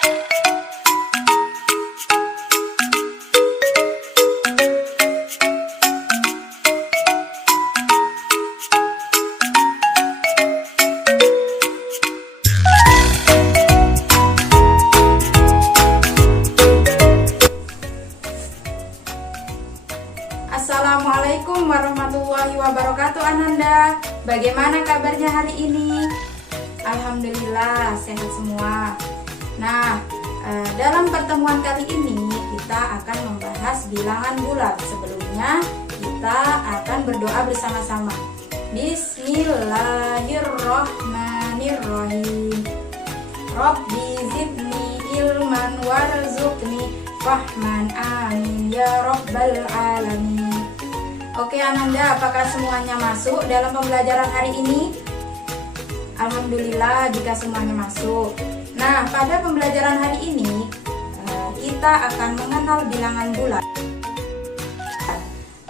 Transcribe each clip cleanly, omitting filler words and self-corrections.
Assalamualaikum warahmatullahi wabarakatuh Ananda. Bagaimana kabarnya hari ini? Alhamdulillah sehat semua. Nah, dalam pertemuan kali ini kita akan membahas bilangan bulat. Sebelumnya kita akan berdoa bersama-sama. Bismillahirrahmanirrahim. Rabbi zidni ilman warzuqni fahman amin ya rabbal alamin. Oke Ananda, apakah semuanya masuk dalam pembelajaran hari ini? Alhamdulillah jika semuanya masuk. Nah, pada pembelajaran hari ini kita akan mengenal bilangan bulat.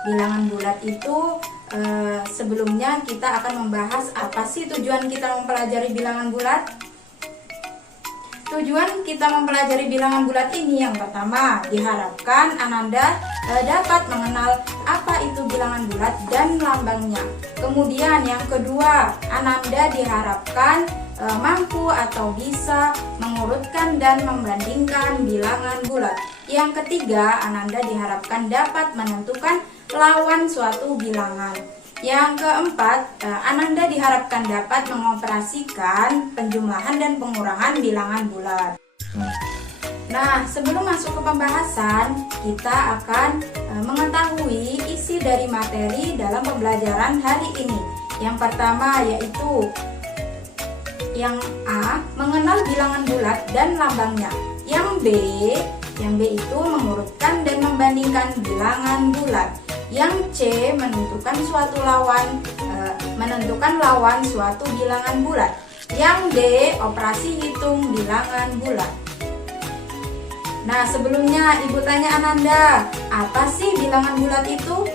Bilangan bulat itu sebelumnya kita akan membahas apa sih tujuan kita mempelajari bilangan bulat. Tujuan kita mempelajari bilangan bulat ini yang pertama, diharapkan Ananda dapat mengenal apa itu bilangan bulat dan lambangnya. Kemudian yang kedua, Ananda diharapkan mampu atau bisa mengurutkan dan membandingkan bilangan bulat. Yang ketiga, Ananda diharapkan dapat menentukan lawan suatu bilangan. Yang keempat, Ananda diharapkan dapat mengoperasikan penjumlahan dan pengurangan bilangan bulat. Nah, sebelum masuk ke pembahasan, kita akan mengetahui isi dari materi dalam pembelajaran hari ini. Yang pertama yaitu yang A, mengenal bilangan bulat dan lambangnya. Yang B itu mengurutkan dan membandingkan bilangan bulat. Yang C, menentukan lawan suatu bilangan bulat. Yang D, operasi hitung bilangan bulat. Nah, sebelumnya Ibu tanya Ananda, apa sih bilangan bulat itu?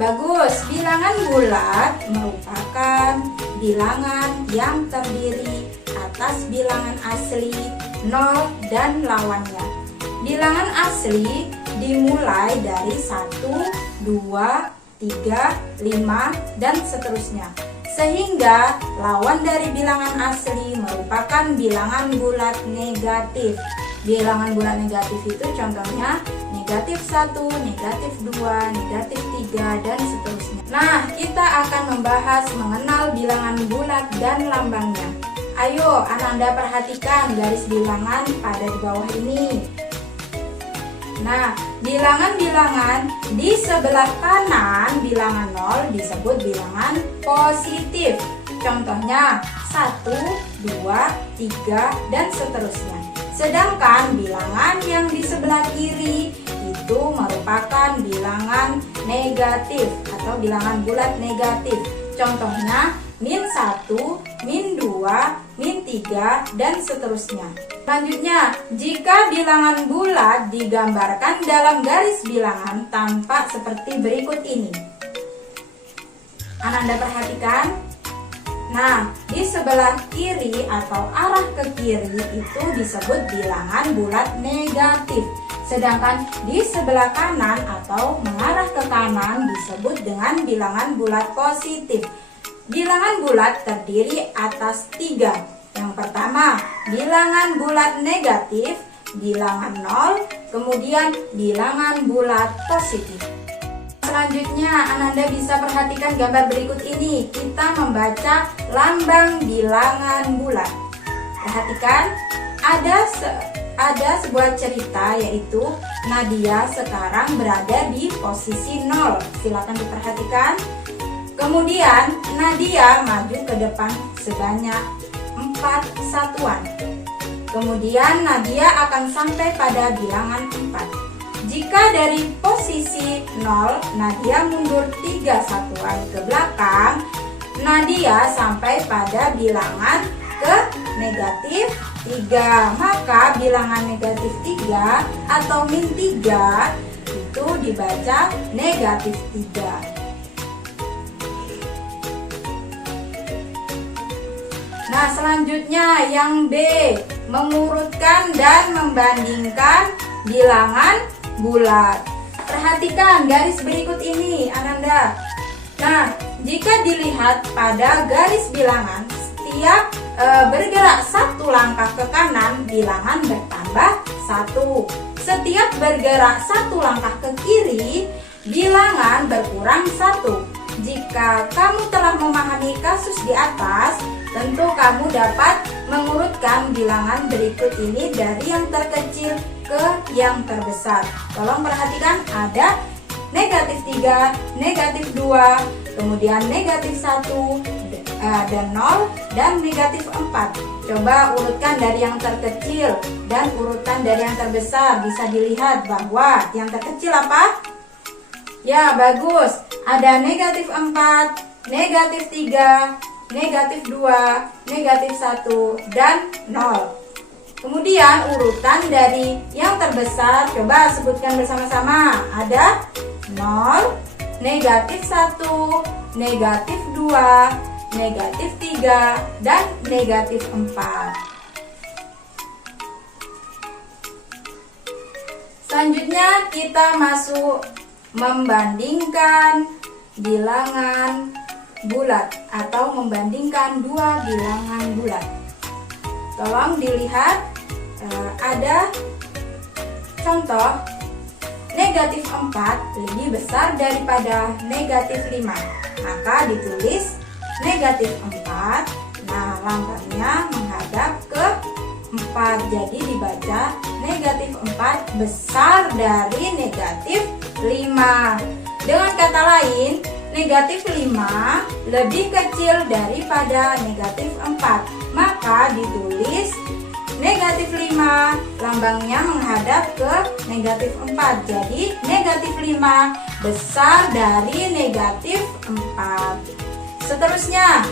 Bagus, bilangan bulat merupakan bilangan yang terdiri atas bilangan asli, 0, dan lawannya. Bilangan asli dimulai dari 1, 2, 3, 5, dan seterusnya. Sehingga lawan dari bilangan asli merupakan bilangan bulat negatif. Bilangan bulat negatif itu contohnya negatif 1, negatif 2, negatif 3, dan seterusnya. Nah, kita akan membahas mengenal bilangan bulat dan lambangnya. Ayo Ananda perhatikan garis bilangan pada di bawah ini. Nah, bilangan-bilangan di sebelah kanan bilangan 0 disebut bilangan positif. Contohnya 1, 2, 3, dan seterusnya. Sedangkan bilangan yang di sebelah kiri itu merupakan bilangan negatif atau bilangan bulat negatif. Contohnya -1, -2, -3, dan seterusnya. Selanjutnya, jika bilangan bulat digambarkan dalam garis bilangan tampak seperti berikut ini. Ananda perhatikan. Nah, di sebelah kiri atau arah ke kiri itu disebut bilangan bulat negatif. Sedangkan di sebelah kanan atau mengarah ke kanan disebut dengan bilangan bulat positif. Bilangan bulat terdiri atas 3. Yang pertama, bilangan bulat negatif, bilangan 0, kemudian bilangan bulat positif. Selanjutnya, Ananda bisa perhatikan gambar berikut ini. Kita membaca lambang bilangan bulat. Perhatikan, ada sebuah cerita yaitu Nadia sekarang berada di posisi 0. Silakan diperhatikan. Kemudian Nadia maju ke depan sebanyak 4 satuan. Kemudian Nadia akan sampai pada bilangan 4. Jika dari posisi 0 Nadia mundur 3 satuan ke belakang, Nadia sampai pada bilangan ke negatif 3. Maka bilangan negatif 3 atau -3 itu dibaca negatif 3. Nah, selanjutnya yang B, mengurutkan dan membandingkan bilangan bulat. Perhatikan garis berikut ini, Ananda. Nah, jika dilihat pada garis bilangan, setiap bergerak satu langkah ke kanan, bilangan bertambah 1. Setiap bergerak satu langkah ke kiri, bilangan berkurang 1. Jika kamu telah memahami kasus di atas, tentu kamu dapat mengurutkan bilangan berikut ini dari yang terkecil ke yang terbesar. Tolong perhatikan, ada -3, -2, kemudian -1, dan 0, dan -4. Coba urutkan dari yang terkecil dan urutan dari yang terbesar. Bisa dilihat bahwa yang terkecil apa? Ya, bagus. Ada -4, -3, -2, -1, dan 0. Kemudian urutan dari yang terbesar, coba sebutkan bersama-sama. Ada 0, -1, -2, -3, dan -4. Selanjutnya kita masuk membandingkan bilangan bulat atau membandingkan dua bilangan bulat. Tolong dilihat, ada contoh -4 lebih besar daripada -5, maka ditulis -4. Nah, lambangnya menghadap ke 4, jadi dibaca -4 besar dari -5. Dengan kata lain, -5 lebih kecil daripada -4, maka ditulis -5 lambangnya menghadap ke -4, jadi -5 besar dari -4. Seterusnya,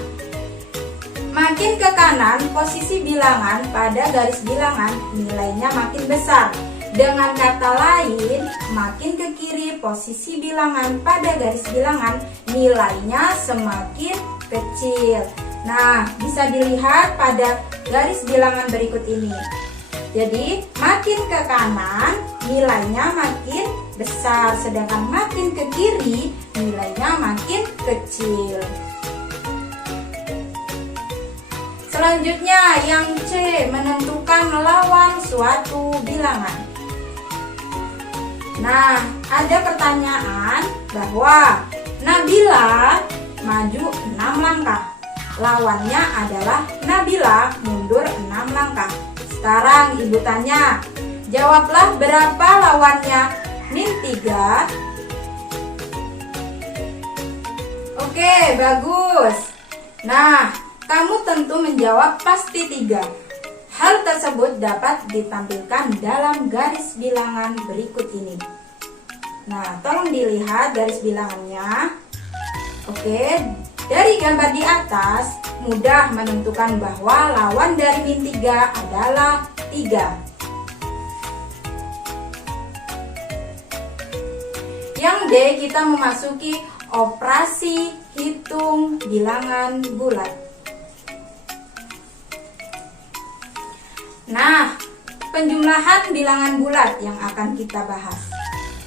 makin ke kanan posisi bilangan pada garis bilangan nilainya makin besar. Dengan kata lain, makin ke kiri posisi bilangan pada garis bilangan nilainya semakin kecil. Nah, bisa dilihat pada garis bilangan berikut ini. Jadi, makin ke kanan nilainya makin besar, sedangkan makin ke kiri nilainya makin kecil. Selanjutnya yang C, menentukan lawan suatu bilangan. Nah, ada pertanyaan bahwa Nabila maju 6 langkah. Lawannya adalah Nabila mundur 6 langkah. Sekarang ibu tanya, jawablah berapa lawannya -3. Oke, bagus. Nah, kamu tentu menjawab pasti 3. Hal tersebut dapat ditampilkan dalam garis bilangan berikut ini. Nah, tolong dilihat garis bilangannya. Oke, dari gambar di atas mudah menentukan bahwa lawan dari -3 adalah 3. Yang D, kita memasuki operasi hitung bilangan bulat. Nah, penjumlahan bilangan bulat yang akan kita bahas.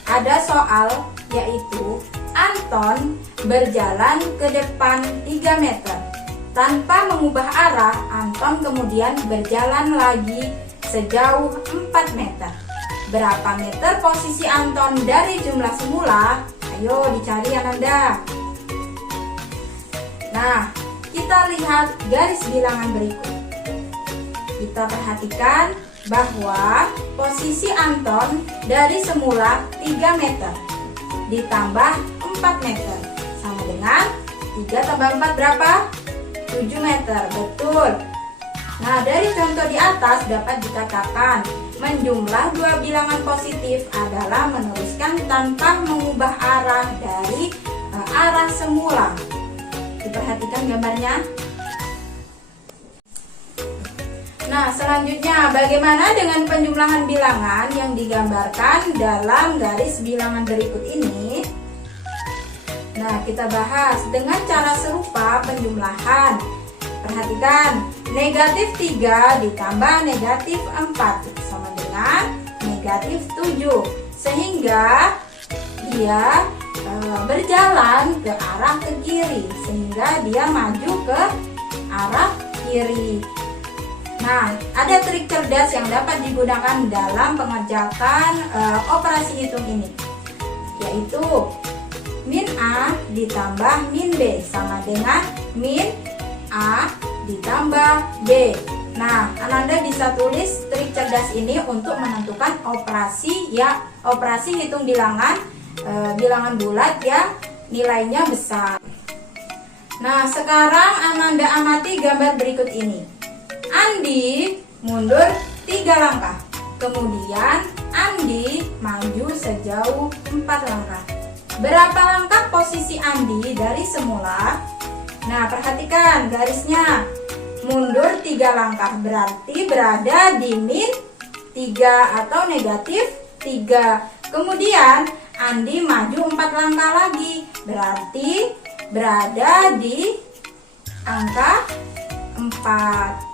Ada soal yaitu Anton berjalan ke depan 3 meter. Tanpa mengubah arah, Anton kemudian berjalan lagi sejauh 4 meter. Berapa meter posisi Anton dari jumlah semula? Ayo dicari Ananda. Nah, kita lihat garis bilangan berikut. Kita perhatikan bahwa posisi Anton dari semula 3 meter ditambah 4 meter sama dengan 3 tambah 4 berapa? 7 meter, betul. Nah, dari contoh di atas dapat dikatakan menjumlah dua bilangan positif adalah meneruskan tanpa mengubah arah dari arah semula. Diperhatikan gambarnya. Nah, selanjutnya bagaimana dengan penjumlahan bilangan yang digambarkan dalam garis bilangan berikut ini? Nah, kita bahas dengan cara serupa penjumlahan. Perhatikan, negatif 3 ditambah negatif 4 sama dengan negatif 7. Sehingga dia berjalan ke arah ke kiri, sehingga dia maju ke arah kiri. Nah, ada trik cerdas yang dapat digunakan dalam mengerjakan operasi hitung ini, yaitu min A ditambah min B sama dengan min A ditambah B. Nah, Ananda bisa tulis trik cerdas ini untuk menentukan operasi hitung bilangan bulat yang nilainya besar. Nah, sekarang Ananda amati gambar berikut ini. Andi mundur 3 langkah. Kemudian Andi maju sejauh 4 langkah. Berapa langkah posisi Andi dari semula? Nah, perhatikan garisnya. Mundur 3 langkah berarti berada di min 3 atau negatif 3. Kemudian Andi maju 4 langkah lagi, berarti berada di angka 4.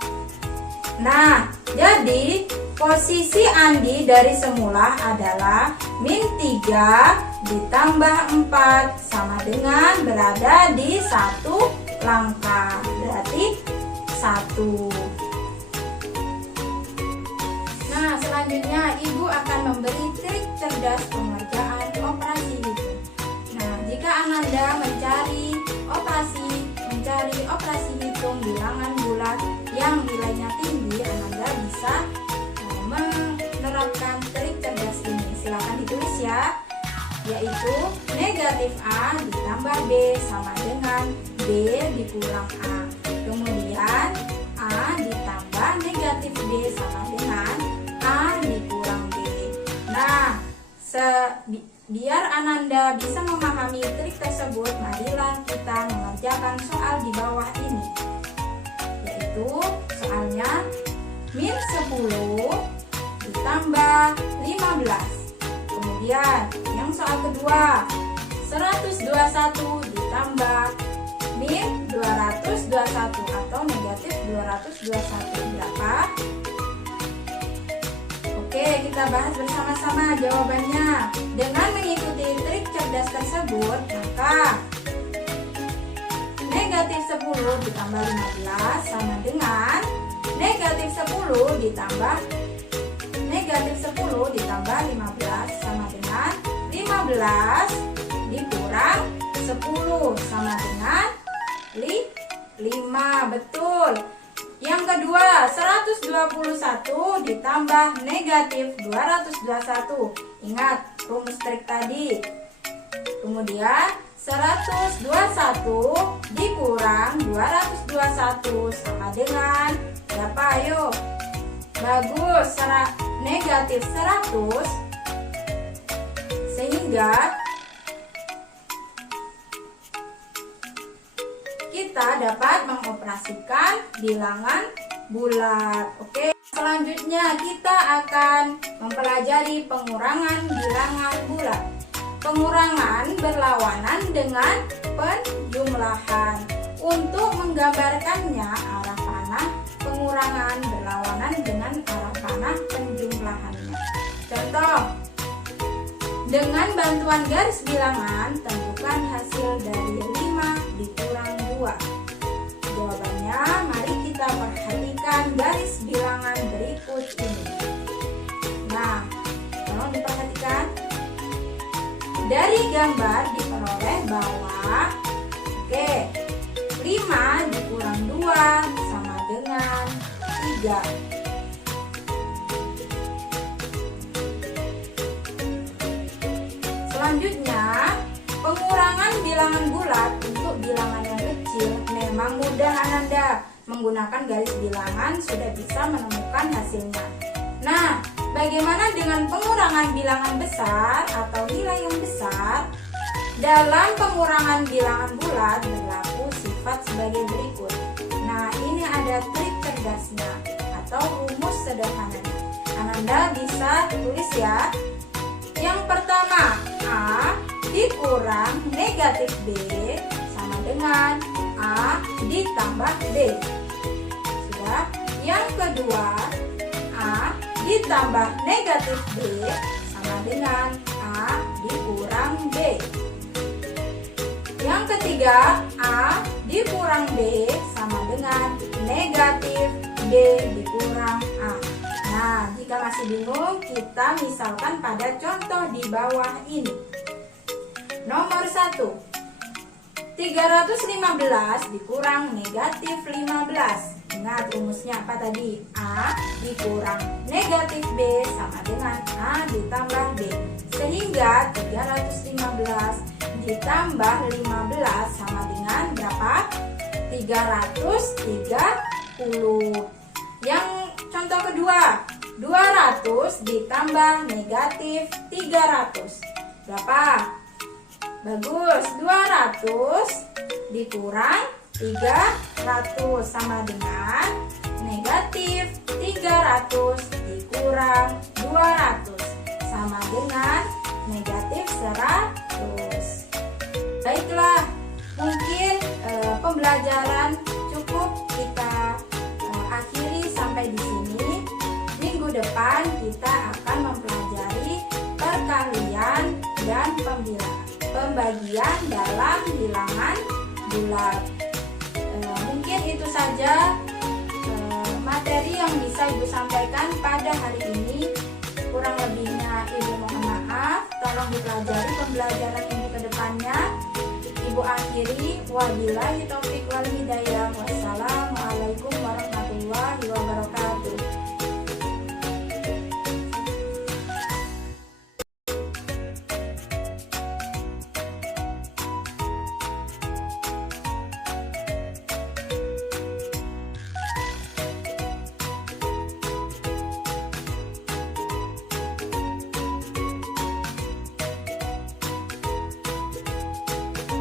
Nah, jadi posisi Andi dari semula adalah min 3 ditambah 4 sama dengan berada di 1 langkah, berarti 1. Nah, selanjutnya Ibu akan memberi trik cerdas pengerjaan operasi hitung. Nah, jika Ananda mencari operasi hitung bilangan bulat yang nilainya tinggi, Ananda bisa menerapkan trik cerdas ini. Silakan ditulis ya, yaitu negatif A ditambah B sama dengan B dikurang A. Kemudian A ditambah negatif B sama dengan A dikurang B. Nah, biar Ananda bisa memahami trik tersebut, marilah kita mengerjakan soal di bawah ini, yaitu soalnya min 10 ditambah 15. Kemudian yang soal kedua, 121 ditambah min 221 atau negatif 221 berapa? Oke, kita bahas bersama-sama jawabannya. Dengan mengikuti trik cerdas tersebut, maka negatif 10 ditambah 15 sama dengan negatif 10 ditambah 15 sama dengan 15 dikurang 10 sama dengan 5. Betul. Yang kedua, 121 ditambah negatif 221. Ingat rumus trik tadi. Kemudian 121 dikurang 221 sama dengan berapa? Ayo. Bagus, negatif 100. Sehingga kita dapat mengoperasikan bilangan bulat. Oke, selanjutnya kita akan mempelajari pengurangan bilangan bulat. Pengurangan berlawanan dengan penjumlahan. Untuk menggambarkannya, arah panah pengurangan berlawanan dengan arah panah penjumlahannya. Contoh, dengan bantuan garis bilangan, tentukan hasil dari 5 dikurang 2. Jawabannya, mari kita perhatikan garis bilangan berikut ini. Nah, tolong diperhatikan. Dari gambar diperoleh bahwa 5 dikurang 2 sama dengan 3. Selanjutnya, pengurangan bilangan bulat untuk bilangan yang kecil memang mudah Ananda. Menggunakan garis bilangan sudah bisa menemukan hasilnya. Nah, bagaimana dengan pengurangan bilangan besar atau nilai yang besar? Dalam pengurangan bilangan bulat berlaku sifat sebagai berikut. Nah, ini ada trik cerdasnya atau rumus sederhananya. Ananda bisa tulis ya. Yang pertama, A dikurang negatif B sama dengan A ditambah B. Sudah Yang kedua, A ditambah negatif B sama dengan A dikurang B. Yang ketiga, A dikurang B sama dengan negatif B dikurang A. Nah, jika masih bingung, kita misalkan pada contoh di bawah ini. Nomor 1, 315 dikurang negatif 15. Ingat rumusnya apa tadi? A dikurang negatif B sama dengan A ditambah B. Sehingga 315 ditambah 15 sama dengan berapa? 330. Yang contoh kedua, 200 ditambah negatif 300. Berapa? Bagus, 200 dikurang 300 sama dengan negatif 300 dikurang 200 sama dengan negatif 100. Baiklah, mungkin pembelajaran cukup kita akhiri sampai di sini. Minggu depan kita akan mempelajari perkalian dan pembagian dalam bilangan bulat. Mungkin itu saja materi yang bisa Ibu sampaikan pada hari ini. Kurang lebihnya Ibu mohon maaf. Tolong dipelajari pembelajaran ini ke depannya. Ibu akhiri, wabillahi taufiq wal hidayah. Wassalamualaikum warahmatullahi wabarakatuh.